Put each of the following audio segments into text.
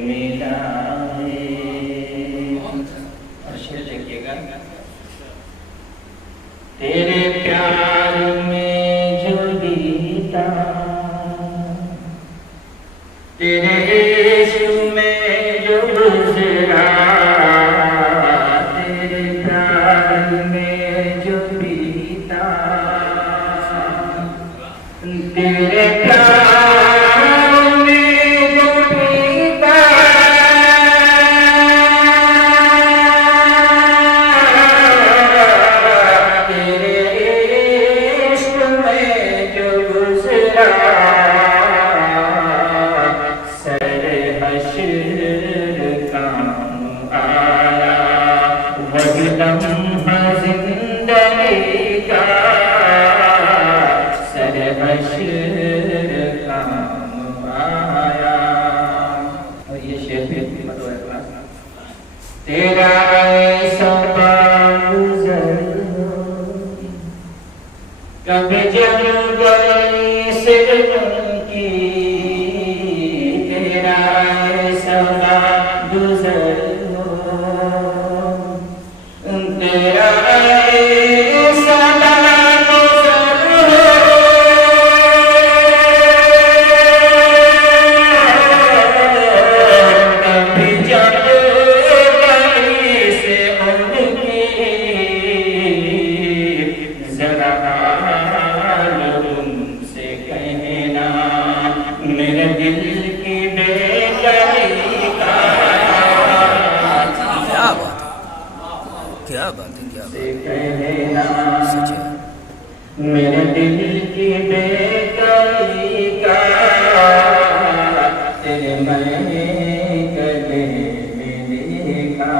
मिलाए। और शेर देखिएगा, तेरे प्यार में जो बीता, तेरे इश्क में जो गुजरा, तेरे प्यार में जो बीता, तेरे प्यार में जो बीता, तेरे इश्क में जो गुजरा, सरे हश्र काम आया, वही लम्हा जिंदगी का, सरे हश्र काम आया। और ये शेर भी मतलब है, तेरा ऐसा गुजर कभी जंगल से की, तेरा ऐसा गुजर तेरा ऐसा मेरे दिल की बेकरारी का, क्या बात है, क्या से कहना, सच है। मेरे दिल की बेकरारी का, तेरे मैंने गले में देखा।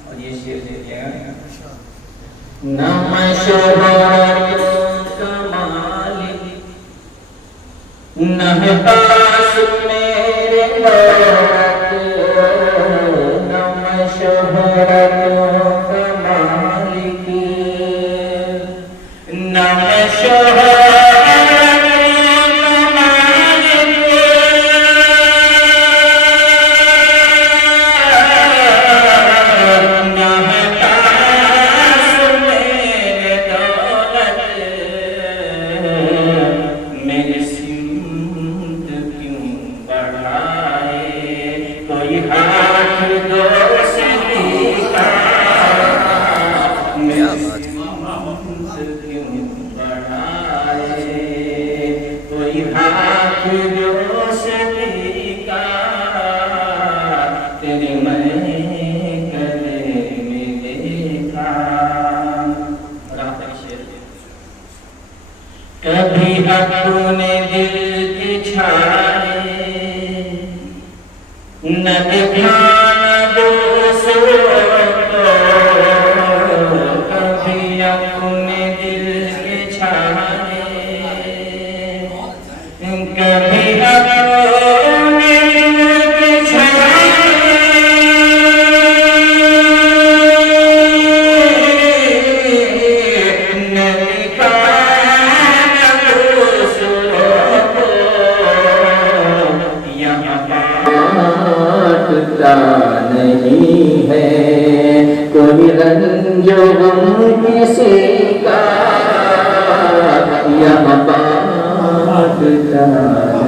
और ये शेर देखिएगा, न मशहूर न है पास मेरे दौलत, न मशहूरत का मालिक, न मशहूरत का मालिक, न है पास मेरे दौलत, मेरे कोई हाथ दो सलीका, क्यों बढ़ाए, कोई हाथ दो सलीका, तेरे मैं गले में देखा। कभी अपने दिल की छाए न दिखाना दूसरों को, कभी अपने दिल के छाए, कभी अपने दिल के छाए, न दिखाना दूसरों को, यहाँ बांटता नहीं है कोई रंजो गम किसी का, यहाँ बांटता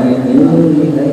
नहीं है।